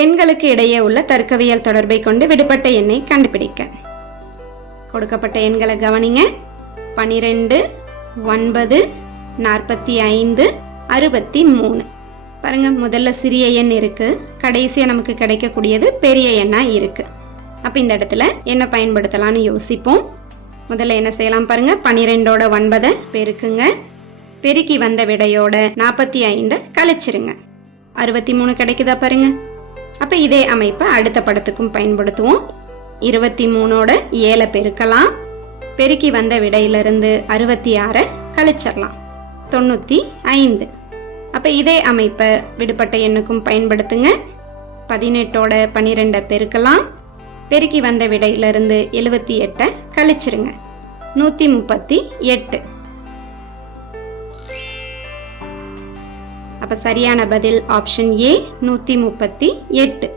எண்களுக்கு இடையே உள்ள தர்க்கவியல் தொடர்பை கொண்டு விடுபட்ட எண்ணை கண்டுபிடிக்க. கொடுக்கப்பட்ட எண்களை கவனிங்க. 12, 9, 45, 63. பாருங்க, முதல்ல சிறிய எண் இருக்கு, கடைசியா நமக்கு கிடைக்கக்கூடியது பெரிய எண்ணா இருக்கு. அப்ப இந்த இடத்துல என்ன பயன்படுத்தலாம்னு யோசிப்போம். முதல்ல என்ன செய்யலாம் பாருங்க. 12ஓட 9 பெருக்குங்க. பெருக்கி வந்த விடையோட 45 கழிச்சிருங்க. 63 கிடைக்குதா பாருங்க. அப்ப இதே அமைப்பை அடுத்த படத்துக்கும் பயன்படுத்துவோம். 23ஓட 7 பெருக்கலாம். பெருக்கி வந்த விடையிலிருந்து 66 கழிச்சிடலாம். 95. அப்ப இதே அமைப்பை விடுபட்ட எண்ணுக்கும் பயன்படுத்துங்க. 18ஓட 12 பெருக்கலாம். பெருக்கி வந்த விடையிலிருந்து 78 கழிச்சிருங்க. 138. அப்ப சரியான பதில் ஆப்ஷன் ஏ, 138.